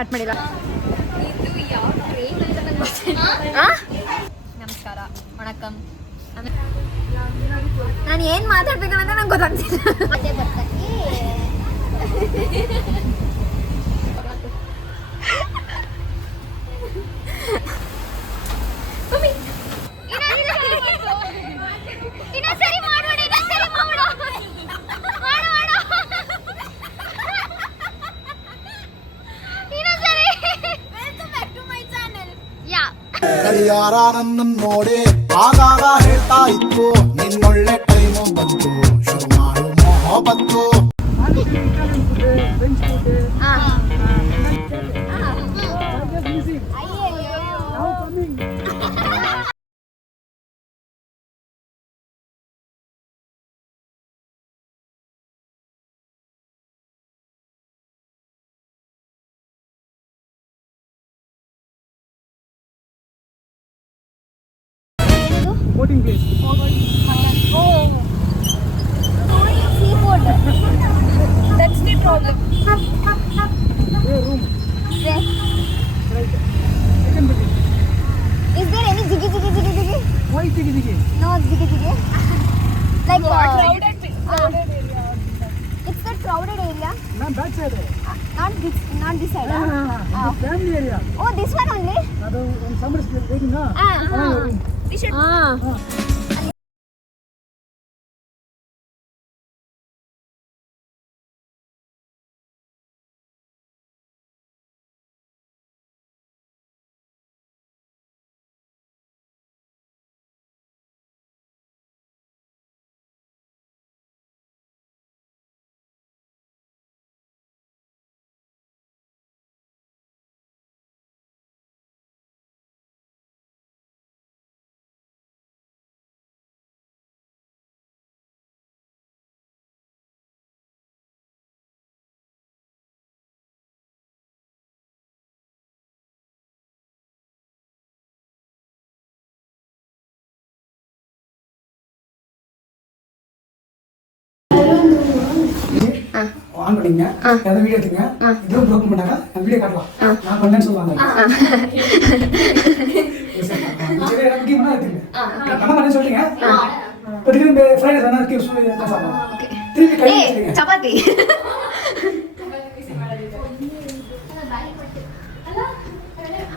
Start ಮಾಡಿಲ್ಲ. ನಮಸ್ಕಾರ, ವಣಕಂ. ನಾನು ಏನು ಮಾತಾಡ್ಬೇಕಂತ ನಂಗೆ ಗೊತ್ತಾಗ್ತಿಲ್ಲ. ಗಡಿಯಾರ ನನ್ನ ನೋಡಿ ಆಗಾಗ ಹೇಳ್ತಾ ಇತ್ತು, ನಿನ್ನೊಳ್ಳೆ ಟೈಮು ಬಂತು, ಶುರು ಮಾಡು ಮೊಹಬತ್ತು. Boating place. Oh. Seafood. That's the problem. Where room? Where? Right. Second building. Is there any jiggy? Why jiggy? No jiggy. Like crowded area. It's the crowded area. Ma'am, back side. Not this side. It's family area. Oh, this one only. Ado summer waiting na. We should. On பண்ணீங்க எதை video எடுத்துங்க இதுவும் block பண்ணாங்க நான் video காட்டலாம் நான் பண்ணேன்னு சொல்லுவாங்க சரி எனக்கு முக்கியமான எடுத்துங்க நம்ம பண்ணேன்னு சொல்றீங்க இப்போ திரும்பி ஃப்ரைடே சொன்னா சாப்பிடலாம் திரும்பி கை வச்சுருங்க ಚಪಾತಿ.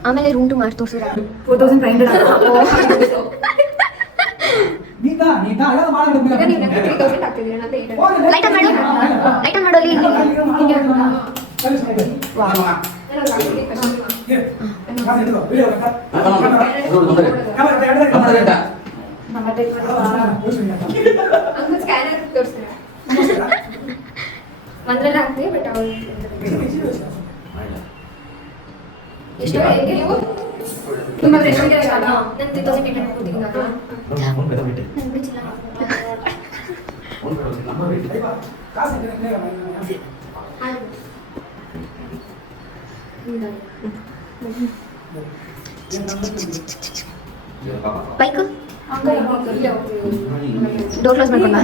ಆಮೇಲೆ ರೂಮ್ ಟು ಮಾಡಿ ತೋರಿಸಿದ್ರೆ 4500 ನೀತಾ ಎಲ್ಲ ಮಾಡಬೇಕು ಲೈಟ್ ಆನ್ ಮಾಡು ಅಲ್ಲಿ. ಒಂದ್ರಲ್ಲಿ ಹಾಕ್ತೀವಿ ಬಟ್ ಅವ್ರು ಎಷ್ಟು ಹೇಗೆ ನೀವು ನಿಮ್ಮ ರೆಸ್ಟೋರೆಂಟ್ ಇದೆ ನಾನು 3000 ಕೊಡ್ತೀನಿ ಬೈಕ್ ಡೋರ್ ಕ್ಲೋಸ್ ಮಾಡ್ಕೊಂಡ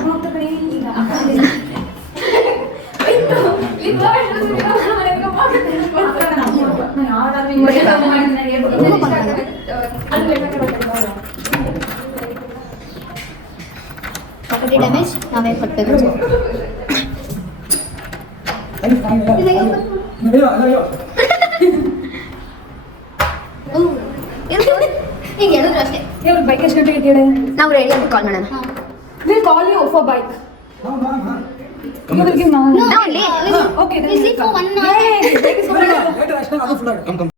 ಪ್ರಾಪರ್ಟಿ ಡ್ಯಾಮೇಜ್ ನಾವೇ ಕೊಡ್ಬೇಕು. ಈಗ ಹೇಳಿದ್ರು ಅಷ್ಟೇ. ಇವ್ರಿಗೆ ಬೈಕ್ ಎಷ್ಟು ಗಂಟೆಗೆ ಕೇಳಿ ನಾವು ರೆಡಿ ಅಂತ ಕಾಲ್ ಮಾಡೋಣ. Will call you for bike. You will give now. No, only. Okay. We sleep for 1 hour. Come.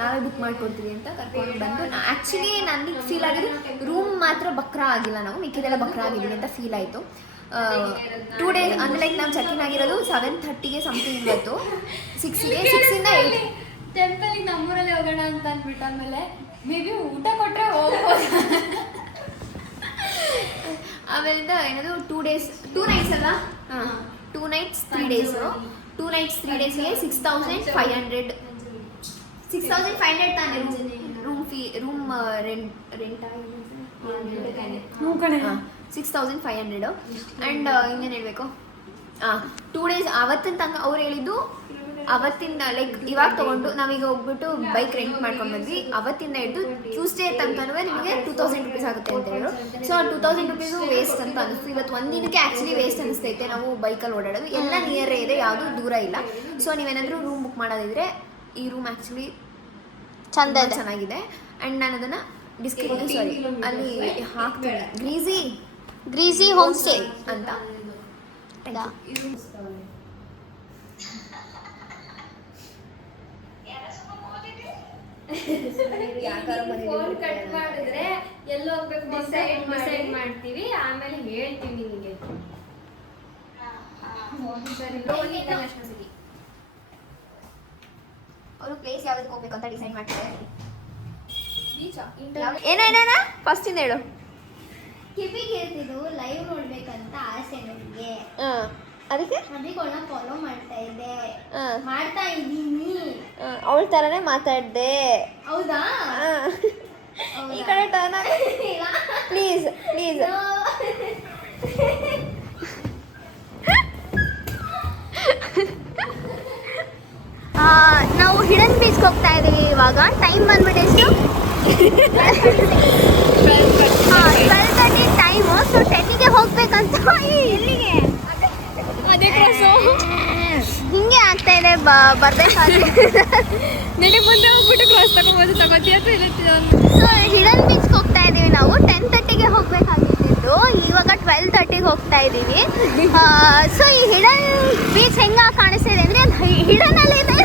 ನಾವೇ ಬುಕ್ ಮಾಡ್ಕೊಡ್ತೀವಿ ಅಂತ ಕರ್ಕೊಂಡು ಬಂದು ಆ್ಯಕ್ಚುಲಿ ನನಗೆ ಫೀಲ್ ಆಗಿದ್ದು ರೂಮ್ ಮಾತ್ರ ಬಕ್ರ ಆಗಿಲ್ಲ, ನಾವು ಮಿಕ್ಕಿದೆಲ್ಲ ಬಕ್ರ ಆಗಿದ್ದೀವಿ ಅಂತ ಫೀಲ್ ಆಯಿತು. 2 days ಅಂದರೆ ಲೈಕ್ ನಾವು ಚೆಕ್ ಇನ್ ಆಗಿರೋದು 7:30ಗೆ ಸಮಥಿಂಗ್ ಇವತ್ತು 6ಗೆ 6ಇಂದ 8 ಟೆಂಪಲಿಗೆ ನಮ್ಮೂರಲ್ಲಿ ಹೋಗೋಣ ಅಂತ ಅಂದ್ಬಿಟ್ಟು ಆಮೇಲೆ ಮೇ ಬಿ ಊಟ ಕೊಟ್ಟರೆ ಹೋಗ್ಬೋದು. ಆಮೇಲಿಂದ ಏನದು 2 days 2 nights ಅಲ್ಲ, 2 nights 3 days 2 nights 3 daysಗೆ 6,500 ತಾನೇ room fee room rent 6,500 and ಇನ್ನೇನು ಹೇಳಬೇಕು 2 days ಅವತ್ತಿನ ತನಕ ಅವ್ರು ಹೇಳಿದ್ದು ಅವತ್ತಿಂದ ಲೈಕ್ ಇವಾಗ ತೊಗೊಂಡು ನಾವೀಗ ಹೋಗ್ಬಿಟ್ಟು ಬೈಕ್ ರೆಂಟ್ ಮಾಡ್ಕೊಂಡು ಬಂದ್ವಿ. ಅವತ್ತಿಂದ ಹಿಡಿದು ಟ್ಯೂಸ್ಡೇ ತನಕನೂ ನಿಮಗೆ 2,000 rupees ಆಗುತ್ತೆ ಅಂತ ಹೇಳಿದ್ರು. ಸೊ 2,000 rupees ವೇಸ್ಟ್ ಅಂತ ಅನಿಸ್ತು. ಇವತ್ತು ಒಂದಿನಕ್ಕೆ ಆ್ಯಕ್ಚುಲಿ ವೇಸ್ಟ್ ಅನಿಸ್ತೈತೆ ನಾವು ಬೈಕಲ್ಲಿ ಓಡಾಡೋದು. ಎಲ್ಲ ನಿಯರೇ ಇದೆ, ಯಾವುದೂ ದೂರ ಇಲ್ಲ. ಸೊ ನೀವೇನಾದರೂ ರೂಮ್ ಬುಕ್ ಮಾಡೋದಿದ್ರೆ ಈ ರೂಮ್ ಆ್ಯಕ್ಚುಲಿ ಚೆನ್ನಾಗಿದೆ ಆ್ಯಂಡ್ ನಾನು ಅದನ್ನು ಅಲ್ಲಿ ಹಾಕ್ತೀನಿ. ಗ್ರೀಸಿ ಹೋಮ್ ಸ್ಟೇ ಅಂತ. ಫೋನ್ ಕಟ್ ಮಾಡಿದ್ರೆ ಎಲ್ಲಿ ಹೋಗ್ಬೇಕು ಡಿಸೈಡ್ ಮಾಡ್ತೀವಿ, ಆಮೇಲೆ ಹೇಳ್ತೀವಿ ನಿಮಗೆ. ಅವರು ಪ್ಲೇಸ್ ಯಾವ್ದಕ್ಕೆ ಹೋಗ್ಬೇಕು ಅಂತ ಡಿಸೈಡ್ ಮಾಡ್ತಾರೆ. ಏನೇನ ಫಸ್ಟಿಂದ ಹೇಳು. ಕಿವಿಗೆ ಹೇಳ್ತಿದ್ದು ಲೈವ್ ನೋಡ್ಬೇಕಂತ ಆಸೆ ನನಗೆ. ಅದಕ್ಕೆ ಅಭಿಗಳನ್ನ ಫಾಲೋ ಮಾಡ್ತಾ ಇದ್ದೀನಿ. ಅವಳ ಥರನೇ ಮಾತಾಡ್ದೆ. ಹೌದಾ? ಈ ಕಡೆ ಟರ್ನ್ ಪ್ಲೀಸ್. ನಾವು ಹಿಡನ್ ಬೀಚ್ಗೆ ಹೋಗ್ತಾ ಇದೀವಿ ಇವಾಗ. ಟೈಮ್ ಬಂದ್ಬಿಟ್ಟು ಎಷ್ಟು? 12:30 ಟೈಮು. ಸೊ 10ಗೆ ಹೋಗ್ಬೇಕಂತ. ಎಲ್ಲಿಗೆ? ಅದೇ ಕ್ರಾಸು ಹಿಂಗೆ ಆಗ್ತಾ ಇದೆ ಬರ್ಬೇಕಾದ್ರೆ. ನನಗೆ ಮುಂದೆ ಹೋಗ್ಬಿಟ್ಟು ಕ್ರಾಸ್ ತಗೋತೀಯ. ಸೊ ಹಿಡನ್ ಬೀಚ್ಗೆ ಹೋಗ್ತಾ ಇದೀವಿ ನಾವು. 10:30ಗೆ ಹೋಗ್ಬೇಕಾಗಿದ್ದು, ಇವಾಗ 12:30ಗೆ ಹೋಗ್ತಾ ಇದೀವಿ. ಸೊ ಈ ಹಿಡನ್ ಬೀಚ್ ಹೆಂಗ ಕಾಣಿಸ್ತಿದೆ ಅಂದ್ರೆ ಹಿಡನ್ ಅಲ್ಲಿ ಇದೆ.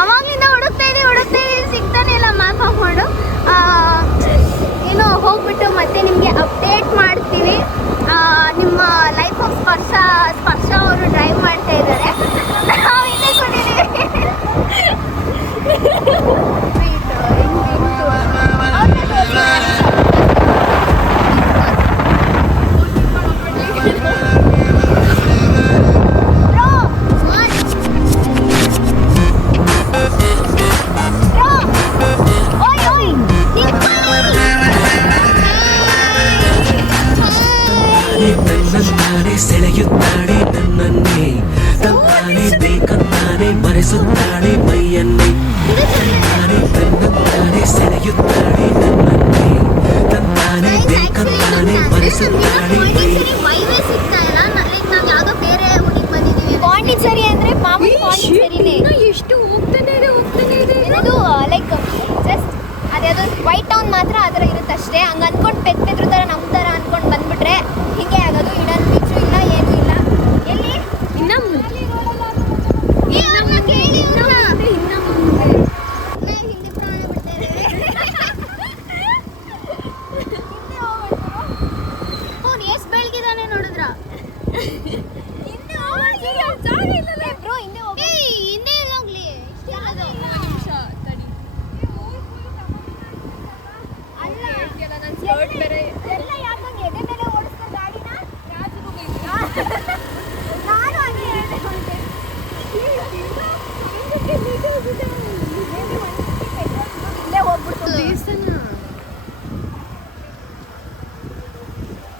ಅವಾಗಲಿಂದ ಹುಡುಕ್ತಾ ಇದೀವಿ ಸಿಗ್ತಾನೆ ಇಲ್ಲ ಮ್ಯಾಪ್ ಹಾಕೊಂಡು. ಏನೋ ಹೋಗ್ಬಿಟ್ಟು ಮತ್ತೆ ನಿಮಗೆ ಅಪ್ಡೇಟ್ ಮಾಡ್ತೀವಿ. ನಿಮ್ಮ ಲೈಫ್ ಆಫ್ ಸ್ಪರ್ಶ ಅವರು ಡ್ರೈವ್ ಮಾಡ್ತಾ ಇದ್ದಾರೆ. ನಾವು ಇಲ್ಲೇ ಕೊಟ್ಟಿದ್ದೀವಿ. ನನ್ನನ್ನೇ ಸೆಳೆಯುತ್ತಾಳೆ, ನನ್ನನ್ನೇ ತಂತಾನೆ ಬೇಕಂತಾನೆ ಮರೆಸುತ್ತಾಳೆ ಮೈಯನ್ನೇ. ನನ್ನನ್ನೇ ಸೆಳೆಯುತ್ತಾಳೆ, ನನ್ನನ್ನೇ ತಂತಾನೆ ಬೇಕಂತಾನೆ ಮರೆಸುತ್ತಾಳೆ ಪಾಂಡಿಚೇರಿ ಅಂದ್ರೆ ಮಾಮೂಲಿ ಪಾಂಡಿಚೇರಿನೇ. ಎಷ್ಟು ಹೋಗ್ತಾನೆ ಇದೆ. ಅದು ಲೈಕ್ ಜಸ್ಟ್ ಅದ್ಯಾವುದು ವೈಟ್ ಟೌನ್ ಮಾತ್ರ ಆ ಥರ ಇರುತ್ತೆ ಅಷ್ಟೇ. ಹಂಗೆ ಅಂದ್ಕೊಂಡು ಪೆದ್ರು ಥರ ನಮ್ಮ ಥರ ಅಂದ್ಕೊಂಡು ಬಂದ್ಬಿಟ್ರೆ ಹೀಗೆ ಆಗೋದು. ಹಿಡನ್ ಬೀಚು ಇಲ್ಲ, ಏನೂ ಇಲ್ಲ. ಎಲ್ಲಿ ಇನ್ನ ಹಿಂದೆ ಪ್ರಾಣ ಬಿಡ್ತಾರೆ. ಅವ್ನು ಎಷ್ಟು ಬೆಳಗಿದಾನೆ ನೋಡಿದ್ರ? ಬ್ರೋ ಹಿಂದೆ ಹೋಗಿ. ಹಿಂದೆ ಹೋಗ್ಲಿ. ಎಲ್ಲ ಯಾಕಂಗೆ ಎದೆ ಮೇಲೆ ಓಡಿಸ್ತಾರೆ ಗಾಡಿನ? ನಾನು ಹಾಗೆ ಹೇಳ್ದೆ. ಇಲ್ಲೇ ಹೋಗ್ಬಿಡ್ತು.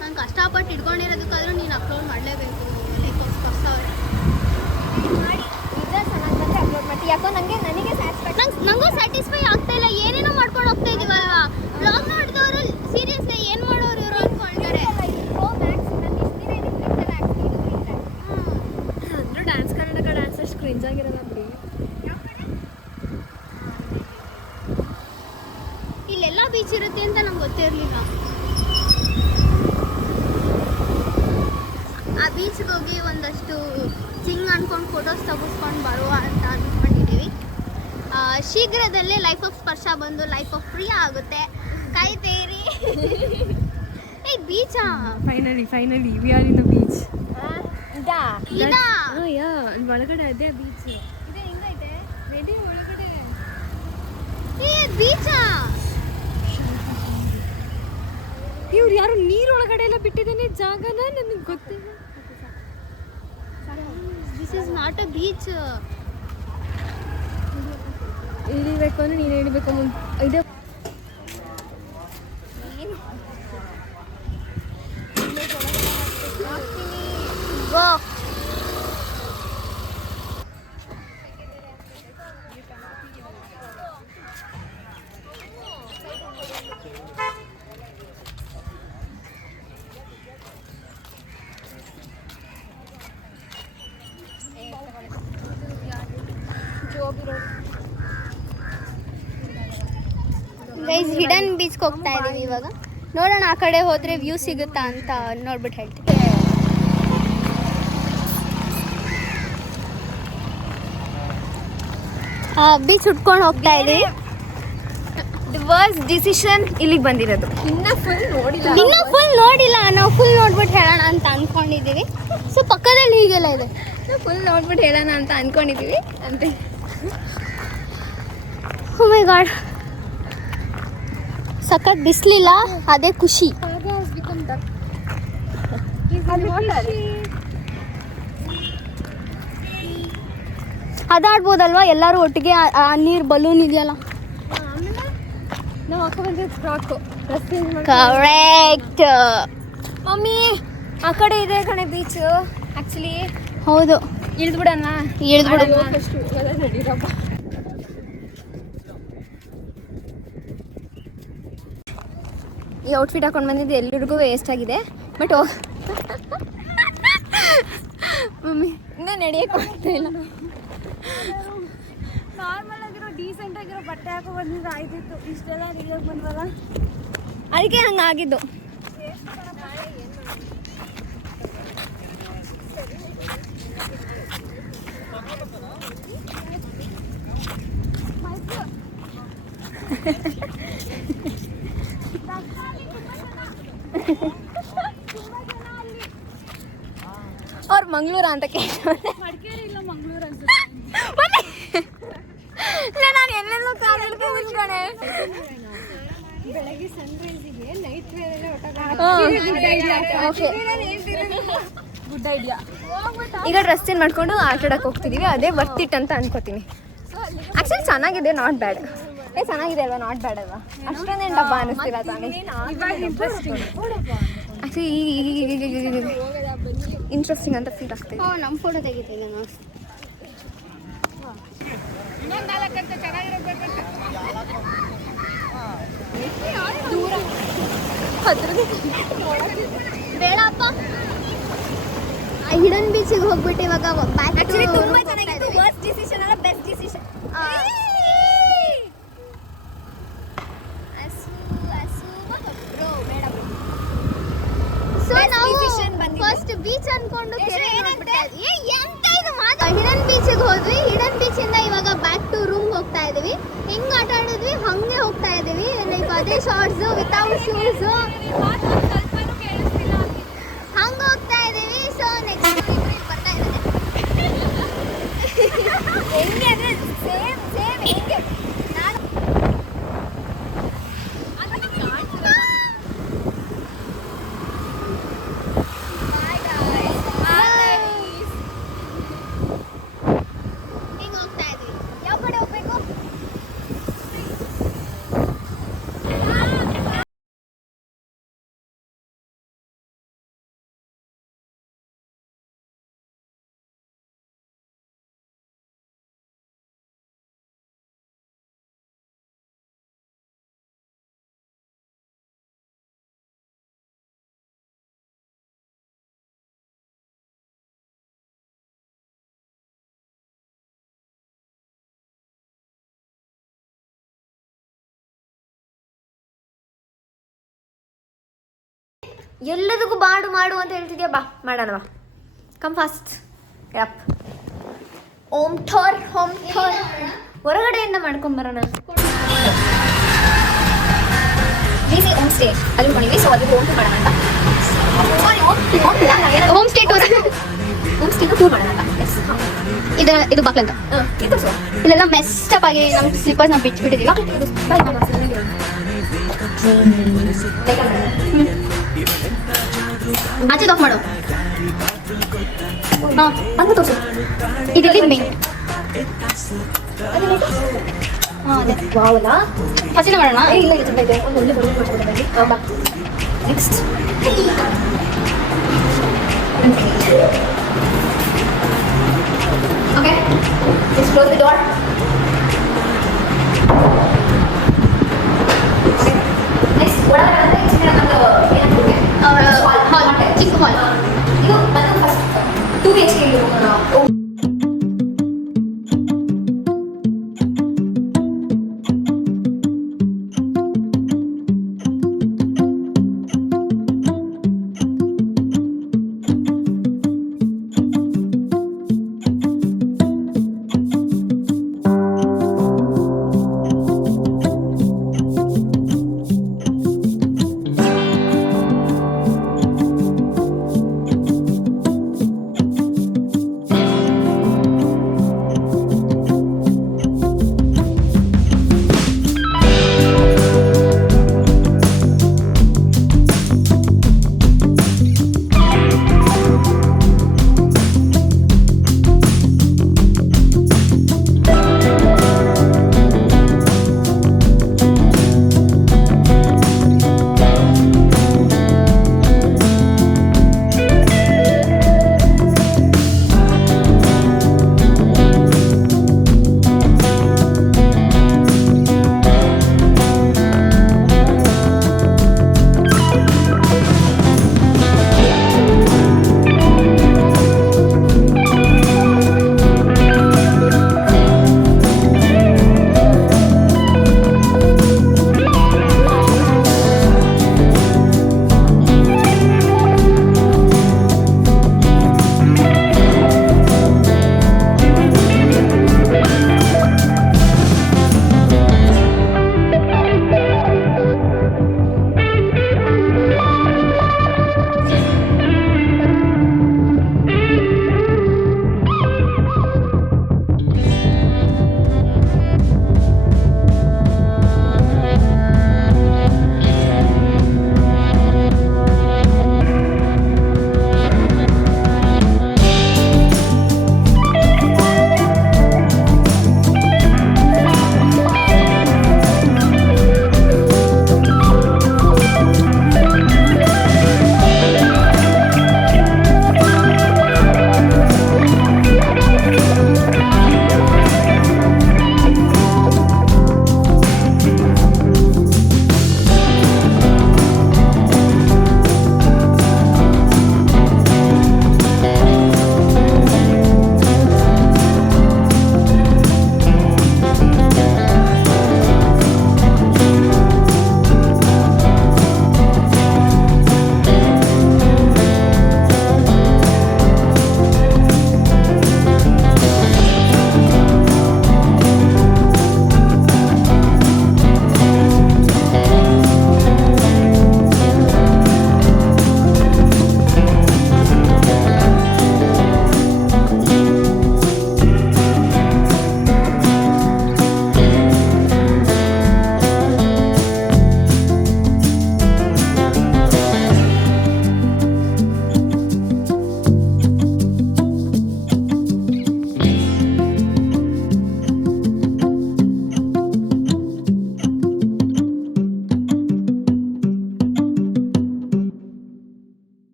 ನಾನು ಕಷ್ಟಪಟ್ಟು ಇಟ್ಕೊಂಡಿರೋದಕ್ಕಾದ್ರೂ ನೀನು ಅಪ್ಲೋಡ್ ಮಾಡಲೇಬೇಕು. ಲೈಕ್ ಹೊಸ ಮಾಡಿ ಇದ್ರೆ ಚೆನ್ನಾಗಿ ಬಂದರೆ ಅಪ್ಲೋಡ್ ಮಾಡ್ತೀವಿ. ಯಾಕೋ ನನಗೆ ನನಗೂ ಸ್ಯಾಟಿಸ್ಫೈ ಆಗ್ತಾ ಇಲ್ಲ. ಏನೇನೋ ಮಾಡ್ಕೊಂಡು ಹೋಗ್ತಾ ಇದೀವಲ್ವಾ. ಬ್ಲಾಗ್ ನೋಡಿದವರು ಸೀರಿಯಸ್ಲಿ ಏನು ಮಾಡೋರು ಇವರು ಅಂದ್ಕೊಳ್ತಾರೆ. ಅಂದ್ರೆ ಡ್ಯಾನ್ಸ್ ಕರ್ನಾಟಕ ಡ್ಯಾನ್ಸ್ ಅಷ್ಟು ಕ್ರಿಂಜ್ ಆಗಿರೋಲ್ಲ ಬಿಡಿ. ಇಲ್ಲೆಲ್ಲ ಬೀಚ್ ಇರುತ್ತೆ ಅಂತ ನಂಗೆ ಗೊತ್ತೇ ಇರಲಿಲ್ಲ. ಆ ಬೀಚ್ಗೆ ಹೋಗಿ ಒಂದಷ್ಟು ಚಿಂಗ್ ಅಂದ್ಕೊಂಡು ಫೋಟೋಸ್ ತೆಗೆಸ್ಕೊಂಡು ಬರುವ ಅಂತ ಅಂದ್ಕೊಂಡಿದ್ದೀವಿ. ಶೀಘ್ರದಲ್ಲೇ ಲೈಫ್ ಆಫ್ ಸ್ಪರ್ಶ ಬಂದು ಲೈಫ್ ಆಫ್ ಪ್ರಿಯಾ ಆಗುತ್ತೆ, ಕಾಯ್ತೇರಿ. ಏ ಬೀಚಾ finally we are in the beach. ಇದಾ ಒಳಗಡೆ ಅದೇ ಬೀಚ್ ಇದೆ, ಹಿಂಗೈತೆ ರೆಡಿ ಒಳಗಡೆ. ಏ ಬೀಚಾ ಇವ್ರು ಯಾರು ನೀರೊಳಗಡೆ ಎಲ್ಲ ಬಿಟ್ಟಿದ್ದಾನೆ ಜಾಗನ, ನನಗೆ ಗೊತ್ತಿಲ್ಲ. This is not a beach. ಇಳಿಬೇಕು ಅಂದ್ರೆ ನೀನು ಇಳಿಬೇಕು ಇದು ಗೋ. ಗೈಸ್ ಹಿಡನ್ ಬೀಚ್ಗೆ ಹೋಗ್ತಾ ಇದೀವಿ ಇವಾಗ. ನೋಡೋಣ ಆ ಕಡೆ ಹೋದ್ರೆ ವ್ಯೂ ಸಿಗುತ್ತಾ ಅಂತ ನೋಡ್ಬಿಟ್ಟು ಹೇಳ್ತೀನಿ. ಬೀಚ್ ಉಟ್ಕೊಂಡು ಹೋಗ್ತಾ ಇದೀವಿ. ದಿ ವರ್ಸ್ಟ್ ಡಿಸಿಷನ್ ಇಲ್ಲಿಗೆ ಬಂದಿರೋದು. ಇನ್ನೂ ಫುಲ್ ನೋಡಿಲ್ಲ, ನಾವು ಫುಲ್ ನೋಡ್ಬಿಟ್ಟು ಹೇಳೋಣ ಅಂತ ಅನ್ಕೊಂಡಿದೀವಿ. ಸೊ ಪಕ್ಕದಲ್ಲಿ ಹೀಗೆಲ್ಲ ಇದೆ, ಫುಲ್ ನೋಡ್ಬಿಟ್ಟು ಹೇಳೋಣ ಅಂತ ಅನ್ಕೊಂಡಿದೀವಿ ಅಂತೆ. ಓ ಮೈ ಗಾಡ್, ಸಖತ್ ಬಿಸ್ಲಿಲ್ಲ, ಅದೇ ಖುಷಿ. ಅದಾಡ್ಬೋದಲ್ವಾ ಎಲ್ಲರೂ ಒಟ್ಟಿಗೆ, ಆ ನೀರು ಬಲೂನ್ ಇದೆಯಲ್ಲ. ನಾವು ಹಾಕೋ ಬಂದಿದ್ದು ಫ್ರಾಕು ರಸ್ತೆ ಕರೆಕ್ಟ್. ಮಮ್ಮಿ ಆ ಕಡೆ ಇದೆ ಕಣೆ ಬೀಚ್. ಆ್ಯಕ್ಚುಲಿ ಹೌದು, ಇಳಿದ್ಬಿಡೋಣ. ಇಳಿದ್ಬಿಡು. ಫಸ್ಟು ಎಲ್ಲ ನಡೀರಪ್ಪ. ಈ ಔಟ್ಫಿಟ್ ಹಾಕೊಂಡು ಬಂದಿದ್ದು ಎಲ್ರಿಗೂ ವೇಸ್ಟ್ ಆಗಿದೆ. ಬಟ್ ಮಮ್ಮಿ ಇನ್ನೂ ನಡೆಯೋಕೆ ಆಗ್ತಾ ಇಲ್ಲ. ನಾರ್ಮಲ್ ಆಗಿರೋ ಡೀಸೆಂಟ್ ಆಗಿರೋ ಬಟ್ಟೆ ಹಾಕೋ ಬಂದಿದ್ದು ಆಯ್ತಿತ್ತು. ಇಷ್ಟೆಲ್ಲ ರಿಯೋಗಿ ಬಂದ್ವಲ್ಲ, ಅದಕ್ಕೆ ಹಂಗಾಗಿದ್ದು. ಅವ್ರು ಮಂಗಳೂರು ಅಂತ ಕೇಳ್ತಾರೆ. ಮಡಿಕೇರಿ ಇಲ್ಲ ಮಂಗಳೂರು ಅಂತ. ನಾನು ಎಲ್ಲೆಲ್ಲೋ ಕಾಲು ಹಿಡ್ಕೊಂಡ್ಬಿಟ್ಕಣೆ. ಬೆಳಗ್ಗೆ ಸನ್ರೈಸಿಗೆ ನೈಟ್ ವೇರ್ ಗುಡ್ ಐಡಿಯಾ. ಈಗ ಡ್ರೆಸ್ ಚೇಂಜ್ ಮಾಡ್ಕೊಂಡು ಆಟ ಆಡಕ್ಕೆ ಹೋಗ್ತಿದೀವಿ. ಅದೇ ವರ್ತಿಟ್ ಅಂತ ಅನ್ಕೋತೀನಿ. ಆ್ಯಕ್ಚುಲಿ ಚೆನ್ನಾಗಿದೆ, ನಾಟ್ ಬ್ಯಾಡ್. ಚೆನ್ನಾಗಿದೆ ಅಲ್ವಾ, ನಾಟ್ ಬ್ಯಾಡ್ ಅಲ್ವಾ? ಅಷ್ಟೊಂದೇನು ಡಬ್ಬ ಅನ್ನಿಸ್ತಿಲ್ಲ ತಾನೇ. ಆ್ಯಕ್ಚುಲಿ ಇಂಟ್ರೆಸ್ಟಿಂಗ್ ಅಂತ ಫೀಲ್ ಆಗ್ತಿದೆ. ನಮ್ಮ ಫೋಟೋ ತೆಗಿತೀನಿ ನಾನು. ಬೇಡಪ್ಪ, ಹಿಡನ್ ಬೀಚಿಗೆ ಹೋಗ್ಬಿಟ್ಟು ಇವಾಗ ಬ್ಯಾಕ್. ಆ್ಯಕ್ಚುಲಿ ತುಂಬ ಚೆನ್ನಾಗಿತ್ತು. ವರ್ಸ್ಟ್ ಡಿಸಿಷನ್ ಅಲ್ಲ, ಬೆಸ್ಟ್ ಡಿಸಿಷನ್. ಸೊ ನಾವು ಫಸ್ಟ್ ಬೀಚ್ ಅನ್ಕೊಂಡು ಹಿಡನ್ ಬೀಚಿಗೆ ಹೋದ್ವಿ. ಹಿಡನ್ ಬೀಚಿಂದ ಇವಾಗ ಬ್ಯಾಕ್ ಟು ರೂಮ್ ಹೋಗ್ತಾ ಇದೀವಿ. ಹೆಂಗ್ ಆಟ ಆಡಿದ್ವಿ ಹಂಗೆ ಹೋಗ್ತಾ ಇದೀವಿ. ಲೈಕ್ ಅದೇ ಶಾರ್ಟ್ಸ್ ವಿತೌಟ್ ಶೂಸ್ ಹಂಗ ಹೋಗ್ತಾ ಇದೀವಿ. ಸೊ ನೆಕ್ಸ್ಟ್ ಬರ್ತಾ ಇದ್ದಾರೆ. ಹೆಂಗೆ ಅಂದರೆ ಸೇಮ್ ಹೆಂಗೆ ನಾನು ಹಿಂಗೆ ಹೋಗ್ತಾ ಇದೀವಿ. ಯಾವ ಕಡೆ ಹೋಗ್ಬೇಕು? ಎಲ್ಲದಕ್ಕೂ ಬಾಡು ಮಾಡು ಅಂತ ಹೇಳ್ತಿದ್ಯಾ. ಬಾ ಮಾಡೋಣ, ಬಾ, ಕಮ್ ಫಾಸ್ಟ್. ಯಪ್. ಹೋಮ್ ಟೂರ್ ಹೊರಗಡೆಯಿಂದ ಮಾಡ್ಕೊಂಡ್ ಬರೋಣ. ವಿ.ಸಿ. ಹೋಮ್ ಸ್ಟೇ ಅಲ್ಲಿ ಮಾಡಿದ್ವಿ. ಸೊ ಅದು ಹೋಮ್ ಟೂರ್ ಮಾಡೋಣ ಅಂತ. Home stay tour home stay tour ಮಾಡೋಣ ಅಂತ. ಇದು ಬಾಕ್ಲಂತ ಇಲ್ಲೆಲ್ಲ ಮೆಸ್ಟಪ್ ಆಗಿ ನಮ್ಮ ಸ್ಲಿಪ್ಪರ್ಸ್ ನಾವು ಬಿಟ್ಬಿಟ್ಟಿದ್ದೀವಿ. ಆಚೆ ಆಫ್ ಮಾಡು. ಹಾಂ ಬಂದು ತೋರಿಸು. ಇದರಲ್ಲಿ ಮೇನ್ ಹಾಂ ಅದೇ ವಾವಲ್ಲ. ಹಸಿನ ಮಾಡೋಣ. ಇಲ್ಲ ಇದು ಇದೆ. ಒಂದು ಒಳ್ಳೆ ಬರುತ್ತೆ ಮಾಡ್ಕೊಳ್ತೀವಿ. ಹೌದಾ. Next okay let's close the door. Next ಒಳಗಡೆ ಬಂದ್ರೆ ಚಿಕ್ಕದಾದ ಏನಂತಾರೆ ಹಾಲ್ ಚಿಕ್ಕ ಹಾಲ್. ಇದು ಬಂದು ಫಸ್ಟ್ 2 BHK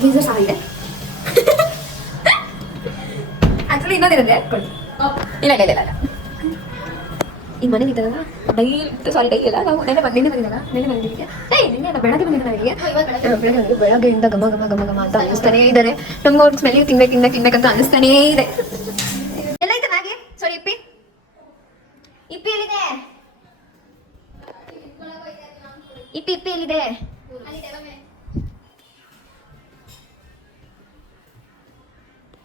ಗೀಸರ್ ಸಹ ಇದೆ. ಆಕ್ಚುಲಿ ಇನ್ನೊಂದಿರುತ್ತೆ ಇಲ್ಲ ಇಲ್ಲ ಇಲ್ಲ ಈ ಮನೆ ಇದ್ದಾರಲ್ಲ ಡೈಲಿ ಅಲ್ಲ ನಾವು ನೆನ್ನೆ ಬಂದಿದ್ದಲ್ಲ ನಿನ್ನೆ ಬೆಳಗ್ಗೆ ಬಂದಿದ್ದ ನನಗೆ ಬೆಳಗ್ಗೆಯಿಂದ ಘಮ ಘಮ ಘಮ ಘಮ ಅಂತ ಅನ್ನಿಸ್ತಾನೇ ಇದ್ದಾರೆ. ನಮ್ಗೆ ಅವ್ರ ಸ್ಮೆಲ್ ತಿನ್ಬೇಕಂತ ಅನ್ನಿಸ್ತಾನೇ ಇದೆ. ಎಲ್ಲ ಐತೆ ಮ್ಯಾಗಿ ಸಾರಿ ಇಪ್ಪಿ ಎಲ್ಲಿದೆ? ಇಪ್ಪಿ ಎಲ್ಲಿದೆ?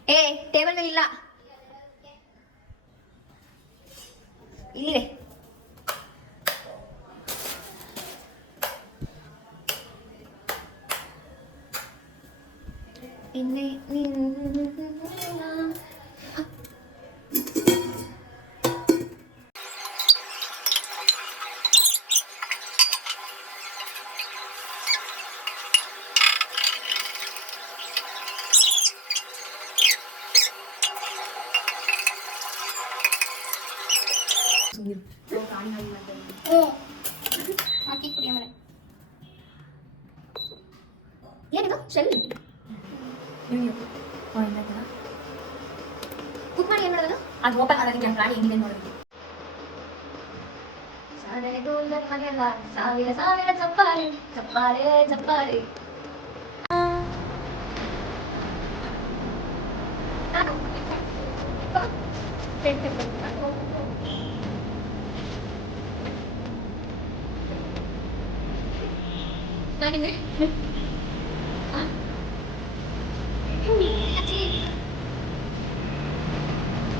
ಏ ಟೇಬಲ್ ಮೇಲೆ ಇಲ್ಲ, ಇಲ್ಲಿದೆ. ಇನ್ನೇ ಏನಿದು ಶೆಲ್ ಕುಕ್ ಮಾಡಿ ಏನ್ ಮಾಡೋದು? ಅದು ಓಪನ್ ಮಾಡೋದಕ್ಕೆ ಪ್ರಾಣಿ ಹೆಂಗಿದೆ ನೋಡೋದಕ್ಕೆ. ಸಾವಿರ ಸಾವಿರ ಚಪ್ಪಾಳೆ ಚಪ್ಪಾಳೆ ಚಪ್ಪಾಳೆ.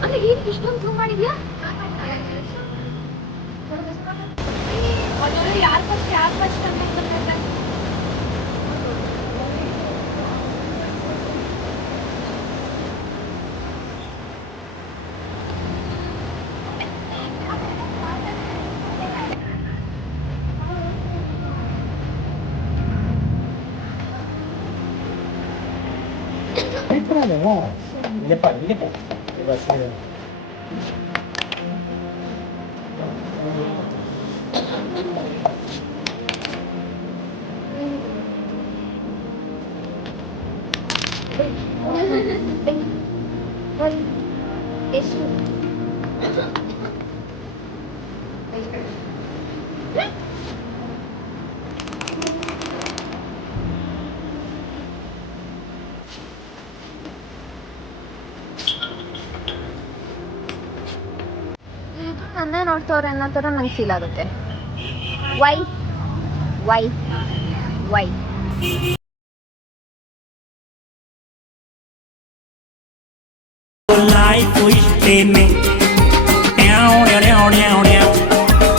ಅಲ್ಲ ಏನು ಇಷ್ಟೊಂದು ಪ್ರೂವ್ ಮಾಡಿದ್ಯಾ? ಯಾರು ಫಸ್ಟ್ ಎಷ್ಟು ನನ್ನೇ ನೋಡ್ತವ್ರೆ ಅನ್ನೋ ಥರ ನಂಗೆ ಫೀಲ್ ಆಗುತ್ತೆ. Why why why life ಇಷ್ಟೇನೆ